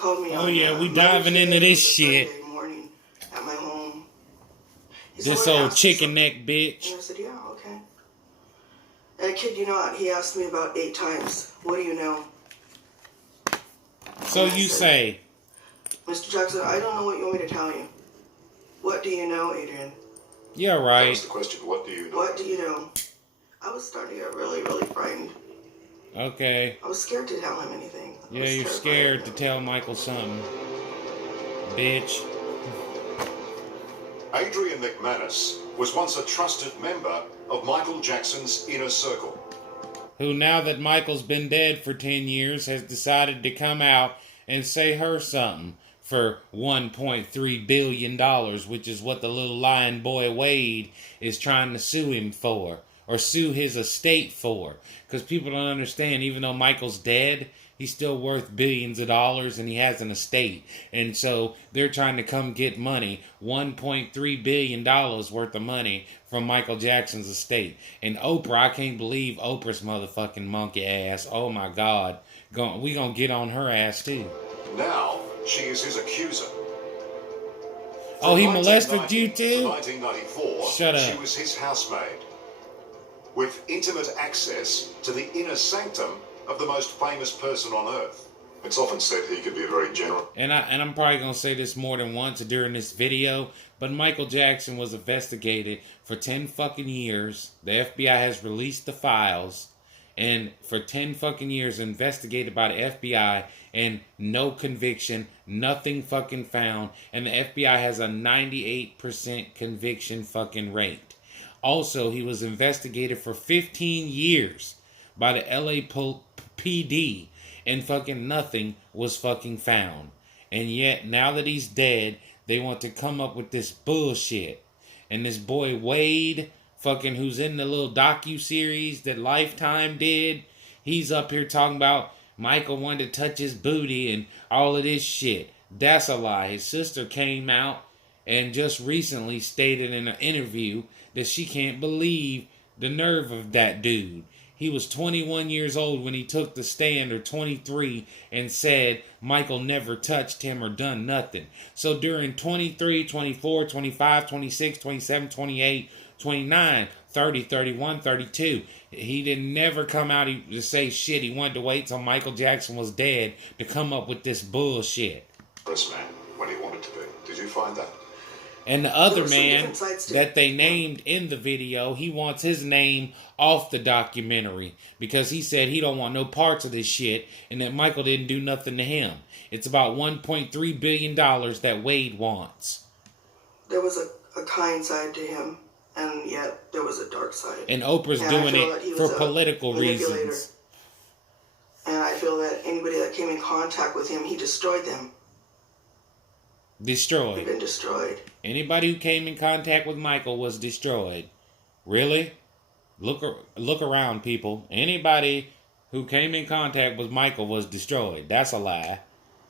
called me Oh on, yeah, we diving into this shit. Thursday morning at my home. This old chicken neck bitch. And I said, yeah, okay. And I kid you not, he asked me about 8 times, what do you know? So you say, Mr. Jackson, I don't know what you want me to tell you. What do you know, Adrian? yeah, right. That was the question. What do you know? What do you know? I was starting to get really, really frightened. Okay. I was scared to tell him anything. Yeah, you're scared to tell Michael something. Bitch. Adrian McManus was once a trusted member of Michael Jackson's inner circle. Who, now that Michael's been dead for 10 years, has decided to come out and say her something for $1.3 billion, which is what the little lying boy Wade is trying to sue him for, or sue his estate for. Because people don't understand, even though Michael's dead, he's still worth billions of dollars and he has an estate. And so they're trying to come get money, $1.3 billion worth of money from Michael Jackson's estate. And Oprah, I can't believe Oprah's motherfucking monkey ass. Oh my God. We gonna get on her ass too. Now, she is his accuser. Oh, he molested you too? 1994, Shut up. She was his housemaid, with intimate access to the inner sanctum of the most famous person on earth. It's often said he could be very generous. And I'm probably going to say this more than once during this video, but Michael Jackson was investigated for 10 fucking years. The FBI has released the files, and for 10 fucking years investigated by the FBI, and no conviction, nothing fucking found, and the FBI has a 98% conviction fucking rate. Also, he was investigated for 15 years by the LA PD, and fucking nothing was fucking found. And yet, now that he's dead, they want to come up with this bullshit. And this boy Wade, fucking who's in the little docu-series that Lifetime did, he's up here talking about Michael wanted to touch his booty and all of this shit. That's a lie. His sister came out and just recently stated in an interview that she can't believe the nerve of that dude. He was 21 years old when he took the stand, or 23, and said Michael never touched him or done nothing. So during 23, 24, 25, 26, 27, 28, 29, 30, 31, 32, he didn't never come out to say shit. He wanted to wait till Michael Jackson was dead to come up with this bullshit. This man, when he wanted to be. Did you find that? And the other man that they named in the video, he wants his name off the documentary because he said he don't want no parts of this shit and that Michael didn't do nothing to him. It's about $1.3 billion that Wade wants. There was a kind side to him, and yet there was a dark side. And Oprah's doing it for political reasons. And I feel that anybody that came in contact with him, he destroyed them. Destroyed. They've been destroyed. Anybody who came in contact with Michael was destroyed. Really? Look around, people. Anybody who came in contact with Michael was destroyed. That's a lie.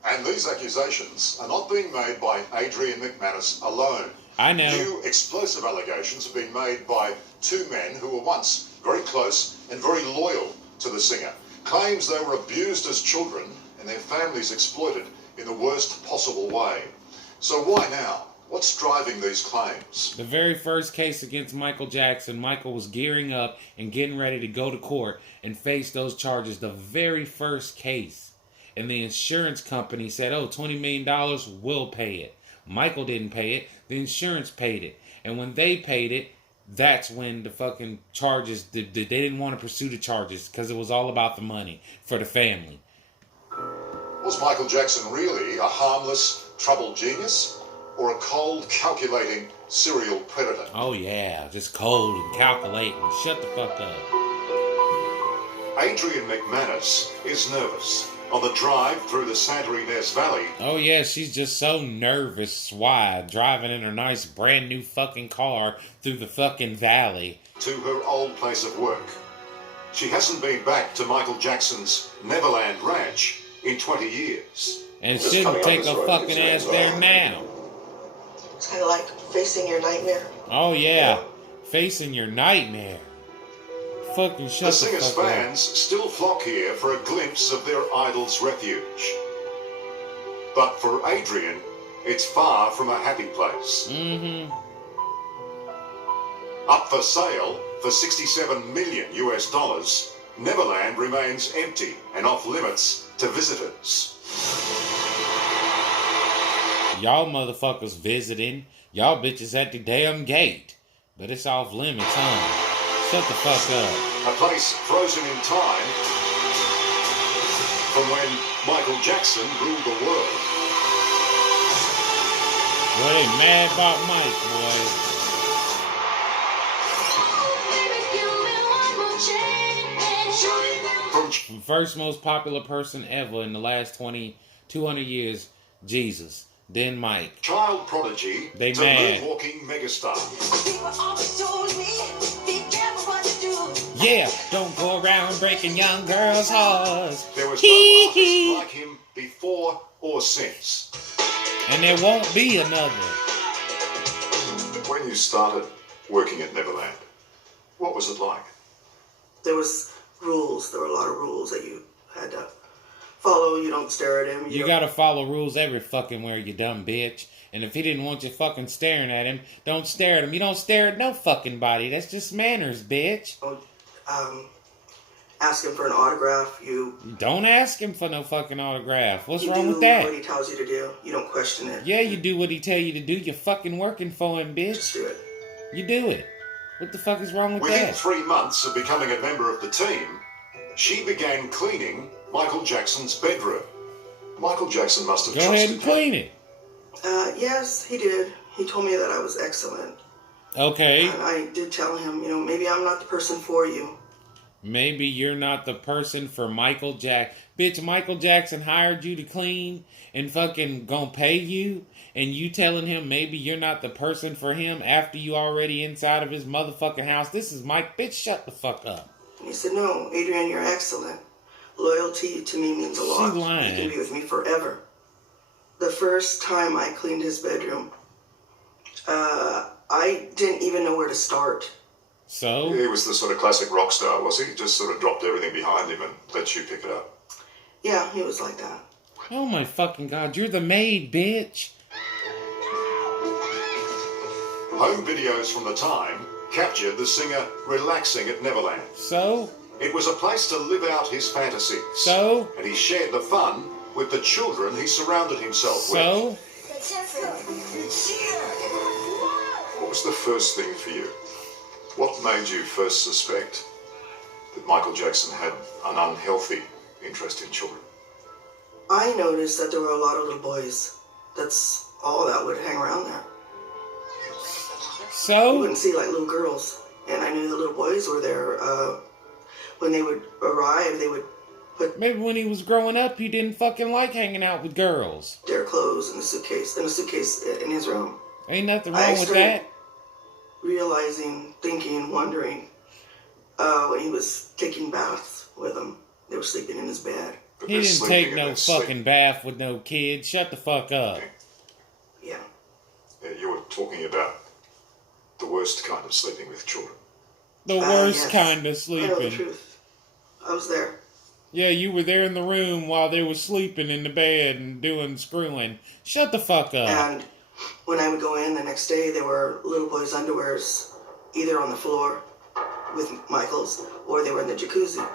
And these accusations are not being made by Adrian McManus alone. I know. New explosive allegations have been made by 2 men who were once very close and very loyal to the singer. Claims they were abused as children and their families exploited in the worst possible way. So why now? What's driving these claims? The very first case against Michael Jackson, Michael was gearing up and getting ready to go to court and face those charges. The very first case. And the insurance company said, oh, $20 million, we'll pay it. Michael didn't pay it. The insurance paid it. And when they paid it, that's when the fucking charges, they didn't want to pursue the charges because it was all about the money for the family. Was Michael Jackson really a harmless, troubled genius? Or a cold, calculating serial predator? Oh yeah, just cold and calculating. Shut the fuck up. Adrian McManus is nervous on the drive through the Santa Ynez Valley. Oh yeah, she's just so nervous. Why? Driving in her nice brand new fucking car through the fucking valley. To her old place of work. She hasn't been back to Michael Jackson's Neverland ranch in 20 years. And shouldn't take a fucking ass there now. It's kind of like facing your nightmare. Oh yeah, facing your nightmare. Fucking shut the singer's fuck up. fans still flock here for a glimpse of their idol's refuge. But for Adrian, it's far from a happy place. Mm-hmm. Up for sale for $67 million US, Neverland remains empty and off limits to visitors. Y'all motherfuckers visiting. Y'all bitches at the damn gate. But it's off limits, huh? Shut the fuck up. A place frozen in time from when Michael Jackson ruled the world. Boy, they mad about Mike, boy. From first most popular person ever in the last 200 years, Jesus. Then Mike. Child prodigy They to mad. moonwalking megastar. Yeah, don't go around breaking young girls' hearts. There was no artist like him before or since. And there won't be another. When you started working at Neverland, what was it like? There was rules. There were a lot of rules that you had to follow. You don't stare at him. You gotta follow rules every fucking where, you dumb bitch. And if he didn't want you fucking staring at him, don't stare at him. You don't stare at no fucking body. That's just manners, bitch. Ask him for an autograph. You Don't ask him for no fucking autograph. What's you wrong do with that? what he tells you to do. You don't question it. Yeah, you do what he tell you to do. You're fucking working for him, Just bitch. do it. You do it. What the fuck is wrong with Within that? 3 months of becoming a member of the team, she began cleaning Michael Jackson's bedroom. Michael Jackson must have Go trusted ahead and clean it. Yes, he did. He told me that I was excellent. Okay. And I did tell him, maybe I'm not the person for you. Maybe you're not the person for Michael Jackson. Bitch, Michael Jackson hired you to clean and fucking gonna pay you, and you telling him maybe you're not the person for him after you already inside of his motherfucking house. This is Mike. Bitch, shut the fuck up. And he said, no, Adrian, you're excellent. Loyalty to me means a lot. She's lying. You can be with me forever. The first time I cleaned his bedroom, I didn't even know where to start. So? He was the sort of classic rock star, was he? Just sort of dropped everything behind him and let you pick it up. Yeah, he was like that. Oh my fucking god, you're the maid, bitch. Home videos from the time captured the singer relaxing at Neverland. So? It was a place to live out his fantasies. So? And he shared the fun with the children he surrounded himself with. So? What was the first thing for you? What made you first suspect that Michael Jackson had an unhealthy interest in children? I noticed that there were a lot of little boys. That's all that would hang around there. You So? wouldn't see like little girls. And I knew the little boys were there. When they would arrive, they would put Maybe when he was growing up, he didn't fucking like hanging out with girls. their clothes in a suitcase in his room. Ain't nothing I wrong with started that. Realizing, thinking, wondering, when he was taking baths with them, they were sleeping in his bed. But He they're didn't sleeping take in no their sleep. fucking bath with no kids. Shut the fuck up. Yeah. Yeah, you were talking about the worst kind of sleeping with children. The worst Yes. kind of I know the sleeping. truth. I was there. Yeah, you were there in the room while they were sleeping in the bed and doing screwing. Shut the fuck up. And when I would go in the next day, there were little boys' underwears either on the floor with Michael's or they were in the jacuzzi.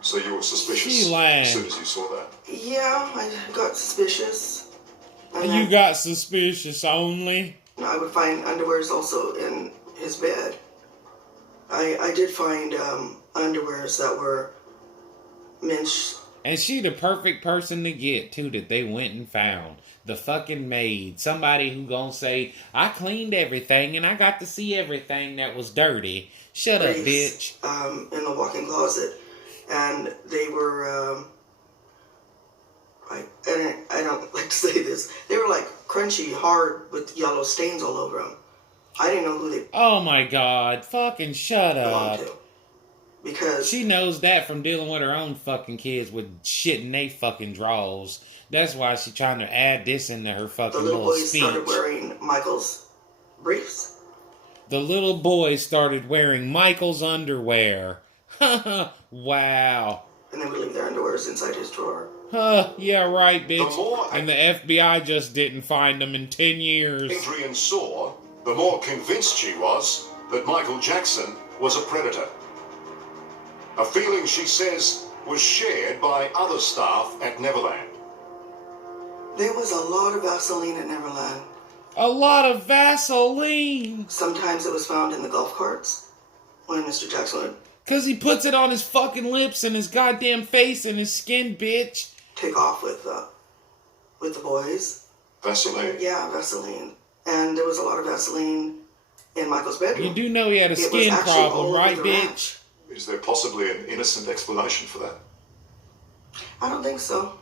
So you were suspicious She lying. as soon as you saw that. Yeah, I got suspicious. And You then, got suspicious only. I would find underwears also in his bed. I did find underwears that were men's. And she the perfect person to get, too, that they went and found. The fucking maid. Somebody who gonna say, I cleaned everything and I got to see everything that was dirty. Shut up, bitch. In the walk-in closet. And they were, I don't like to say this, they were like crunchy, hard, with yellow stains all over them. I didn't know who they Oh my god. Fucking shut belonged up. to. Because She knows that from dealing with her own fucking kids with shit in they fucking drawers. That's why she's trying to add this into her the fucking little little boys speech. started wearing Michael's briefs. The little boy started wearing Michael's underwear. Wow. And they would leave their underwears inside his drawer. Yeah, right, bitch. The more And the FBI just didn't find him in 10 years. Adrian saw, the more convinced she was that Michael Jackson was a predator. A feeling she says was shared by other staff at Neverland. There was a lot of Vaseline at Neverland. A lot of Vaseline. Sometimes it was found in the golf carts when Mr. Jackson would Because he puts it on his fucking lips and his goddamn face and his skin, bitch. take off with the boys. Vaseline. Yeah, Vaseline. And there was a lot of Vaseline in Michael's bedroom. You do know he had a It was skin actually problem, all over right, the bitch? ranch. Is there possibly an innocent explanation for that? I don't think so.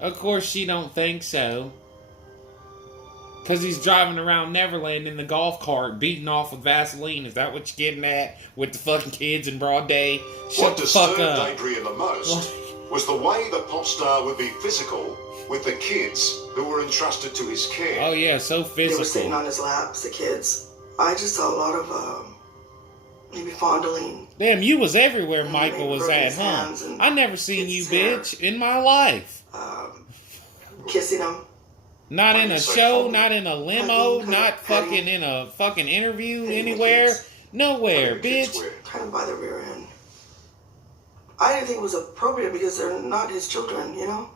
Of course she don't think so. Because he's driving around Neverland in the golf cart beating off with Vaseline. Is that what you're getting at? With the fucking kids in broad day? Shut What the fuck disturbed up. Adrian the most was the way the pop star would be physical with the kids who were entrusted to his care. Oh yeah, so They were sitting physical. on his laps, the kids. I just saw a lot of maybe fondling. Damn, you was everywhere Michael maybe was rubbing at, his huh? hands and I never seen you, his hair. bitch, in my life. Kissing him. Not Why in you a so show, funny? not in a limo, Petting, not petting. fucking in a fucking interview Petting the anywhere. kids. Nowhere, The kids bitch. were- Kind of by the rear end. I didn't think it was appropriate because they're not his children, you know?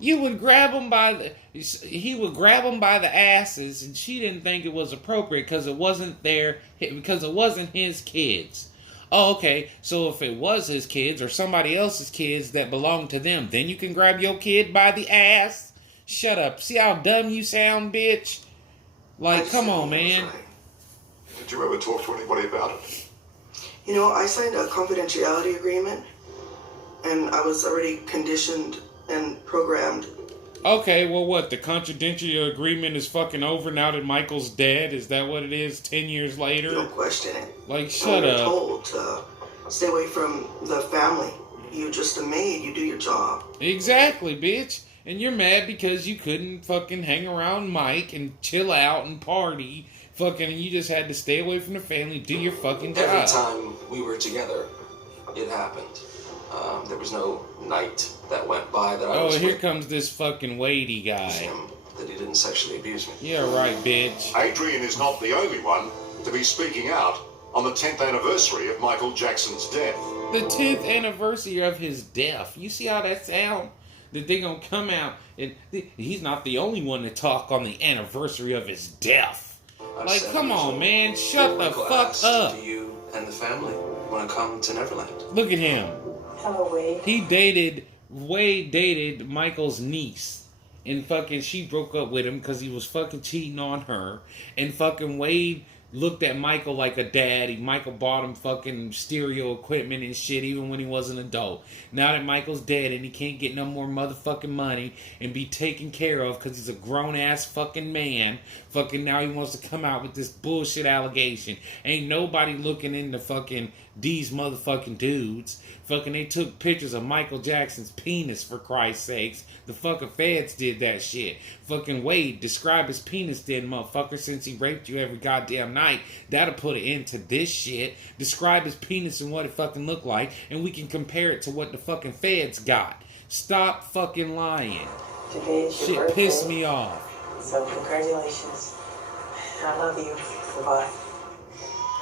You would grab him by the... He would grab him by the asses, and she didn't think it was appropriate because it wasn't because it wasn't his kids. Oh, okay, so if it was his kids or somebody else's kids that belonged to them, then you can grab your kid by the ass? Shut up. See how dumb you sound, bitch? I Like, just come didn't on, think it was man. Did right. you ever talk to anybody about it? You know, I signed a confidentiality agreement, and I was already conditioned and programmed. Okay, well what, the confidential agreement is fucking over now that Michael's dead? Is that what it is 10 years later? Don't question it. Like, And shut we were up. told to stay away from the family. You're just a maid. You do your job. Exactly, bitch. And you're mad because you couldn't fucking hang around Mike and chill out and party. Fucking, and you just had to stay away from the family, do your fucking job. Every time we were together, it happened. There was no night that went by that I Oh, was here with comes this fucking weighty guy. him that he didn't sexually abuse me. Yeah, right, bitch. Adrian is not the only one to be speaking out on the 10th anniversary of Michael Jackson's death. The 10th anniversary of his death. You see how that sound? That they gonna come out and he's not the only one to talk on the anniversary of his death. I'm Like, 7 come years on, old. man. Shut the Michael fuck asked, up. Do you and the family want to come to Neverland? Look at him. Hello, Wade. Wade dated Michael's niece. And fucking she broke up with him because he was fucking cheating on her. And fucking Wade looked at Michael like a daddy. Michael bought him fucking stereo equipment and shit even when he was an adult. Now that Michael's dead and he can't get no more motherfucking money and be taken care of because he's a grown-ass fucking man, fucking now he wants to come out with this bullshit allegation. Ain't nobody looking into fucking these motherfucking dudes. Fucking they took pictures of Michael Jackson's penis, for Christ's sakes. The fucking feds did that shit. Fucking Wade, describe his penis then, motherfucker, since he raped you every goddamn night. That'll put an end to this shit. Describe his penis and what it fucking looked like, and we can compare it to what the fucking feds got. Stop fucking lying. Today is your Shit birthday. pissed me off. So congratulations. I love you. Goodbye.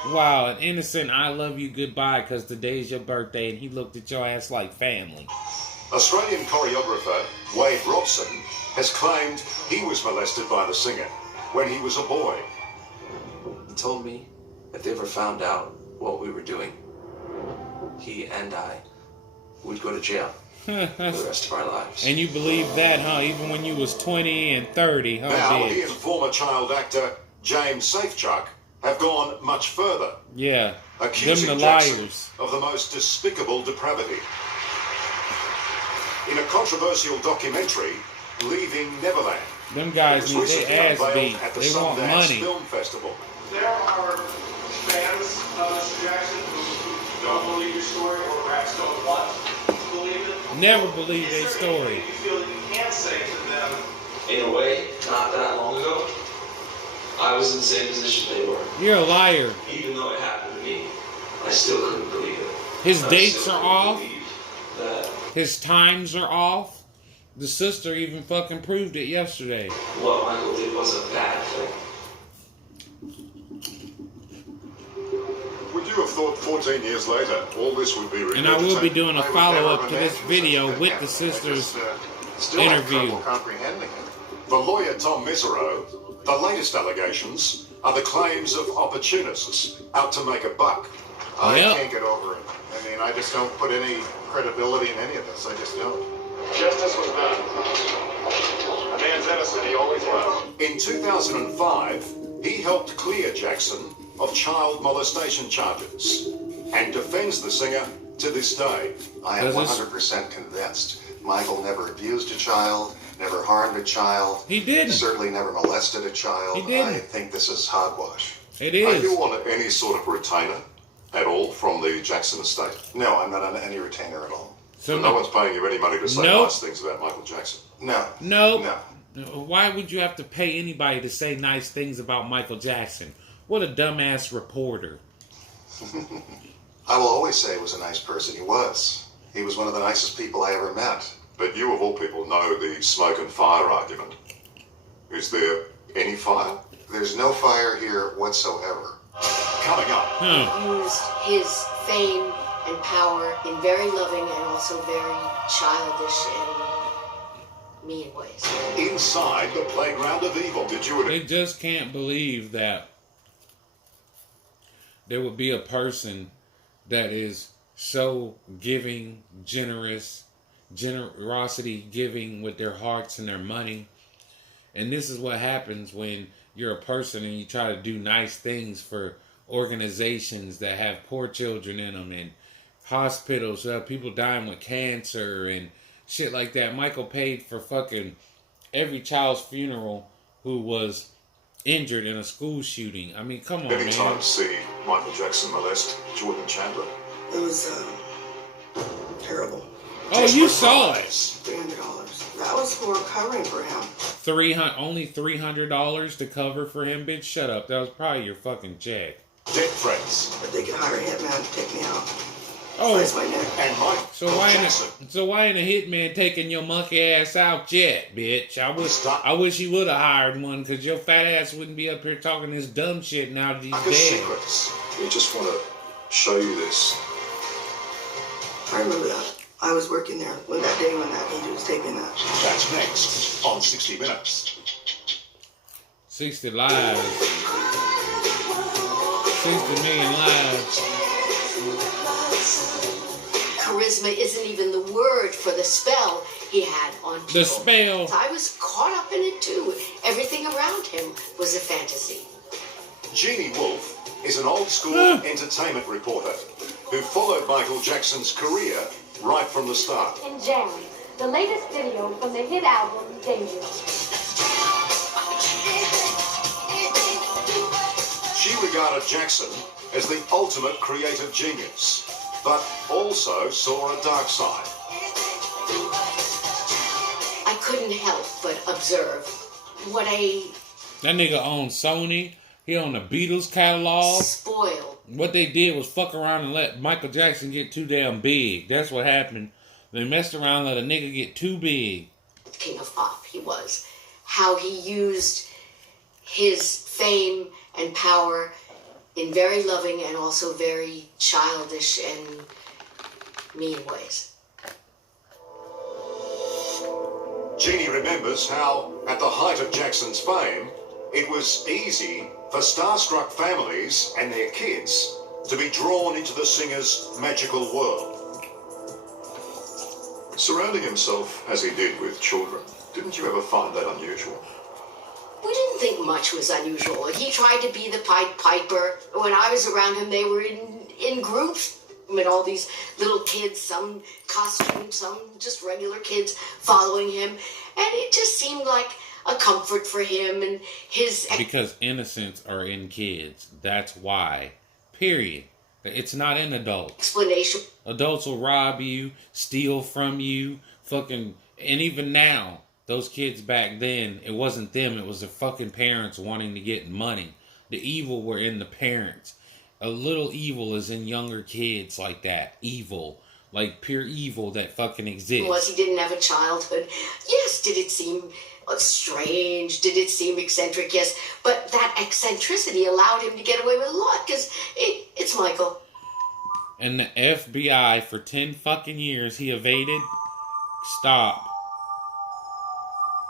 Wow, an innocent I love you goodbye because today's your birthday and he looked at your ass like family. Australian choreographer Wade Robson has claimed he was molested by the singer when he was a boy. He told me if they ever found out what we were doing, he and I would go to jail for the rest of our lives. And you believe that, huh? Even when you was 20 and 30, huh, Now, he bitch? and former child actor James Safechuck have gone much further, Yeah. Them accusing the Jackson liars. of the most despicable depravity. In a controversial documentary, Leaving Neverland, Them it guys was need recently their ass unveiled beat. at the They want Sundance money. Film Festival. There are fans of Mr. Jackson who don't believe your story or perhaps don't want to believe it. Never believe their Is there anything story. you feel that you can say to them? In a way, not that long ago, I was in the same position they were. You're a liar. Even though it happened to me, I still couldn't believe it. His I dates still are couldn't off. believe that His times are off. The sister even fucking proved it yesterday. What Michael did was a bad thing. Would you have thought 14 years later all this would be regurgitated? And I will be doing a I would follow-up never to this imagine video something with like the that. sister's I just, still have interview. trouble comprehending it. The lawyer Tom Mesereau, the latest allegations are the claims of opportunists out to make a buck. I Yep. can't get over it. I mean, I just don't put any credibility in any of this. I just don't. Justice was done. A man's innocent, he always was. In 2005, he helped clear Jackson of child molestation charges and defends the singer to this day. I am Does this- 100% convinced Michael never abused a child, never harmed a child. He didn't. Certainly never molested a child. He didn't. I think this is hogwash. It Are is. you on any sort of retainer at all from the Jackson estate? No, I'm not on any retainer at all. So No one's paying you any money to say Nope. nice things about Michael Jackson. No. Nope. No. Why would you have to pay anybody to say nice things about Michael Jackson? What a dumbass reporter. I will always say he was a nice person. He was. He was one of the nicest people I ever met. But you, of all people, know the smoke and fire argument. Is there any fire? There's no fire here whatsoever. Coming up, Used his fame and power in very loving and also very childish and mean ways. inside the playground of evil. Did you They just can't believe that there would be a person that is so giving, generosity giving with their hearts and their money. And this is what happens when you're a person and you try to do nice things for organizations that have poor children in them and hospitals, people dying with cancer and shit like that. Michael paid for fucking every child's funeral who was injured in a school shooting. I mean, come on, any time man. to see Michael Jackson molest Jordan Chandler? It was terrible. Oh, you saw it. $300. That was for covering for him. Only $300 to cover for him, bitch. Shut up. That was probably your fucking check. Death threats. But they could hire a hitman to take me out. Oh, Slice my neck. And Michael so why ain't a hitman taking your monkey ass out yet, bitch? I wish you would have hired one, cause your fat ass wouldn't be up here talking this dumb shit now that he's Darkest dead. secrets. We just want to show you this. I remember that. I was working there when he was taping that. That's next on 60 Minutes. 60 lives. 60 million lives. Charisma isn't even the word for the spell he had on people. The spell. So I was caught up in it too. Everything around him was a fantasy. Jeannie Wolfe is an old-school entertainment reporter who followed Michael Jackson's career right from the start. In Jam, the latest video from the hit album Dangerous. She regarded Jackson as the ultimate creative genius, but also saw a dark side. I couldn't help but observe what a That nigga owned Sony. He owned the Beatles catalog. spoiled What they did was fuck around and let Michael Jackson get too damn big. That's what happened. They messed around and let a nigga get too big. king of pop he was. How he used his fame and power in very loving and also very childish and mean ways. Jeannie remembers how, at the height of Jackson's fame, it was easy for starstruck families and their kids to be drawn into the singer's magical world. Surrounding himself as he did with children, didn't you ever find that unusual? We didn't think much was unusual. He tried to be the Pied Piper. When I was around him, they were in groups. I mean, all these little kids, some costumed, some just regular kids following him. And it just seemed like a comfort for him and his... Because innocents are in kids. That's why. Period. It's not in adults. Explanation. Adults will rob you, steal from you, fucking... And even now, those kids back then, it wasn't them. It was their fucking parents wanting to get money. The evil were in the parents. A little evil is in younger kids like that. Evil. like pure evil that fucking exists. Was he didn't have a childhood? Yes. Did it seem strange? Did it seem eccentric? Yes. But that eccentricity allowed him to get away with a lot because it's Michael. And the FBI, for 10 fucking years, he evaded. Stop.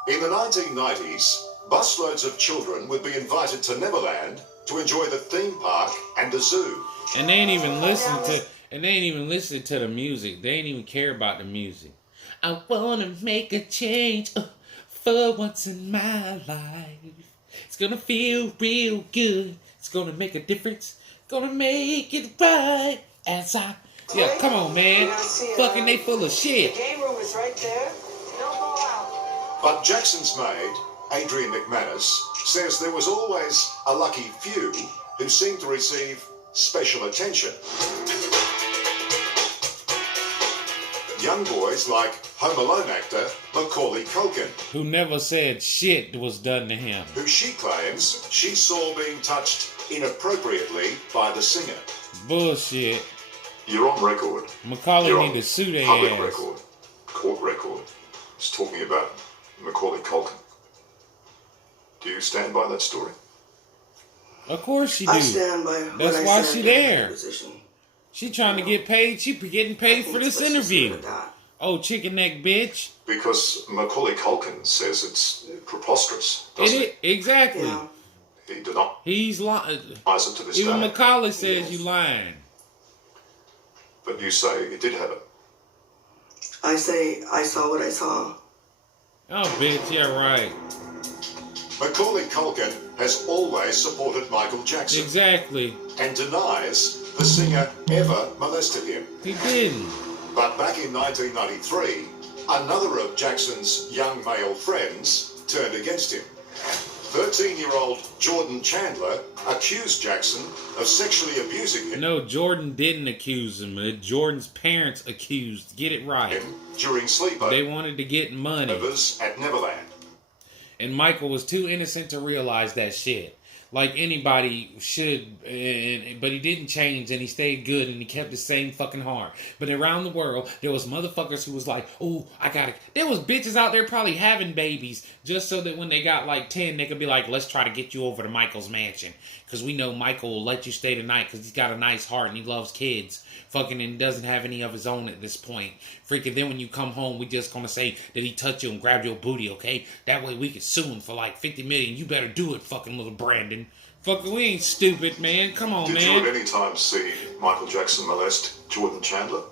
In the 1990s, busloads of children would be invited to Neverland to enjoy the theme park and the zoo. And they ain't even listen to the music. They ain't even care about the music. I wanna make a change for once in my life. It's gonna feel real good. It's gonna make a difference. Gonna make it right as I... Yeah, come on, man. Fucking they full of shit. The game room is right there. Don't go out. But Jackson's maid, Adrian McManus, says there was always a lucky few who seemed to receive special attention. Young boys like Home Alone actor Macaulay Culkin, Who never said shit was done to him. who she claims she saw being touched inappropriately by the singer. Bullshit. You're on record. Macaulay You're need on to sue their public ass. record, court record. It's talking about Macaulay Culkin. Do you stand by that story? Of course she do. I stand by what That's I why said she in there. my position. She trying to get paid. She getting paid for this interview. Oh, chicken neck bitch. Because Macaulay Culkin says it's preposterous, doesn't he? Exactly. Yeah. He denies He's lying. it to this Even day. Macaulay says you lying. But you say it did happen. I say I saw what I saw. Oh, bitch. Yeah, right. Macaulay Culkin has always supported Michael Jackson Exactly. and denies the singer ever molested him. He didn't. But back in 1993, another of Jackson's young male friends turned against him. 13-year-old Jordan Chandler accused Jackson of sexually abusing him. No, Jordan didn't accuse him. Jordan's parents accused. Get it right. During sleepovers They wanted to get money. at Neverland. And Michael was too innocent to realize that shit. Like anybody should, but he didn't change and he stayed good and he kept the same fucking heart. But around the world, there was motherfuckers who was like, oh, I gotta... There was bitches out there probably having babies just so that when they got like 10, they could be like, let's try to get you over to Michael's mansion. Because we know Michael will let you stay tonight because he's got a nice heart and he loves kids. Fucking and doesn't have any of his own at this point. Freaking then when you come home, we just gonna say that he touched you and grabbed your booty, okay? That way we can sue him for like $50 million. You better do it, fucking little Brandon. Fucking we ain't stupid, man. Come on, Did man. you at any time see Michael Jackson molest Jordan Chandler?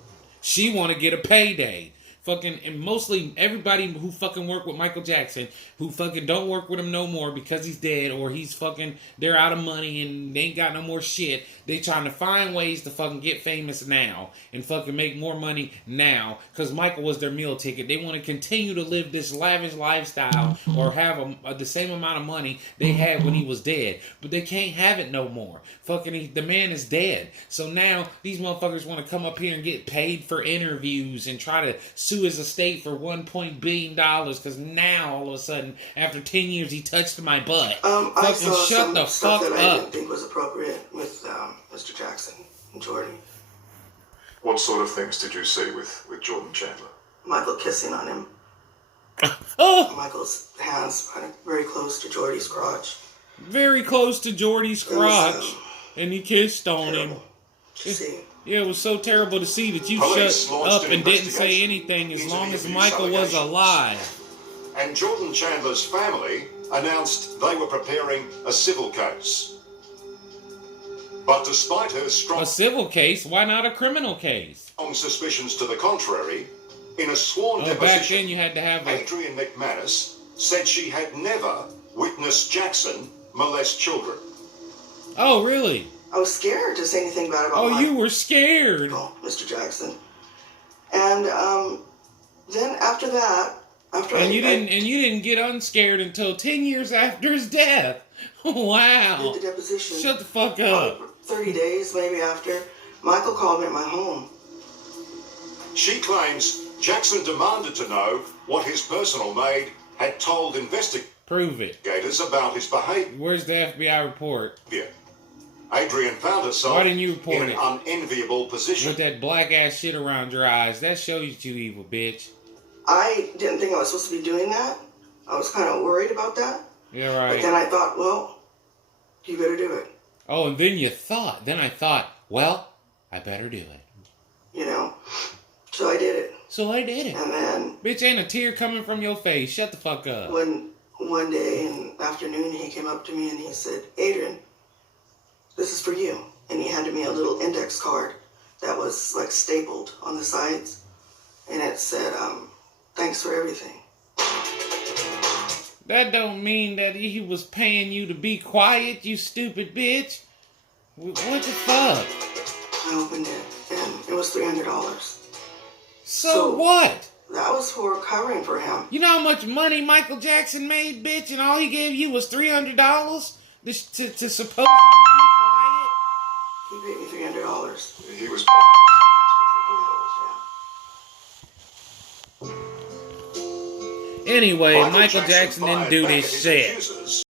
She want to get a payday. Fucking, and mostly everybody who fucking work with Michael Jackson, who fucking don't work with him no more because he's dead or he's fucking, they're out of money and they ain't got no more shit. They trying to find ways to fucking get famous now and fucking make more money now because Michael was their meal ticket. They want to continue to live this lavish lifestyle or have the same amount of money they had when he was dead. But they can't have it no more. Fucking, the man is dead. So now these motherfuckers want to come up here and get paid for interviews and try to sue his estate for $1 billion because now all of a sudden after 10 years he touched my butt. I Fucking saw shut some the stuff fuck that I up. didn't think was appropriate with Mr. Jackson and Jordan. What sort of things did you see with Jordan Chandler? Michael kissing on him. Oh, Michael's hands very close to Jordy's crotch. very close to Jordy's It was, crotch and he kissed on him. terrible to see. Yeah, it was so terrible to see that you Police shut launched up an and didn't say investigation anything as into long the as abuse Michael was allegations. alive. And Jordan Chandler's family announced they were preparing a civil case. But despite her strong A civil case? Why not a criminal case? suspicions to the contrary, in a sworn Oh, back deposition, then you had to have a... Adrian McManus said she had never witnessed Jackson molest children. Oh, really? I was scared to say anything bad about Oh, Michael. you were scared. Mr. Jackson. And then after that, And you didn't get unscared until 10 years after his death. I Wow. did the deposition. Shut the fuck up. 30 days maybe after, Michael called me at my home. She claims Jackson demanded to know what his personal maid had told investigators Prove it. about his behavior. Where's the FBI report? Adrian found herself Why didn't you report in an it? unenviable position. With that black ass shit around your eyes. That shows you evil, bitch. I didn't think I was supposed to be doing that. I was kind of worried about that. Yeah, right. But then I thought, well, you better do it. Oh, and then you thought. Then I thought, well, I better do it. You know? So I did it. So I did it. And then... Bitch, ain't a tear coming from your face. Shut the fuck up. One day in the afternoon, he came up to me and he said, Adrian, this is for you. And he handed me a little index card that was like stapled on the sides. And it said, thanks for everything. That don't mean that he was paying you to be quiet, you stupid bitch. What the fuck? I opened it and it was $300. So what? That was for covering for him. You know how much money Michael Jackson made, bitch, and all he gave you was $300 to supposedly be quiet? He paid me $300. He was Anyway, Michael Jackson didn't do fired back this at his shit. accusers.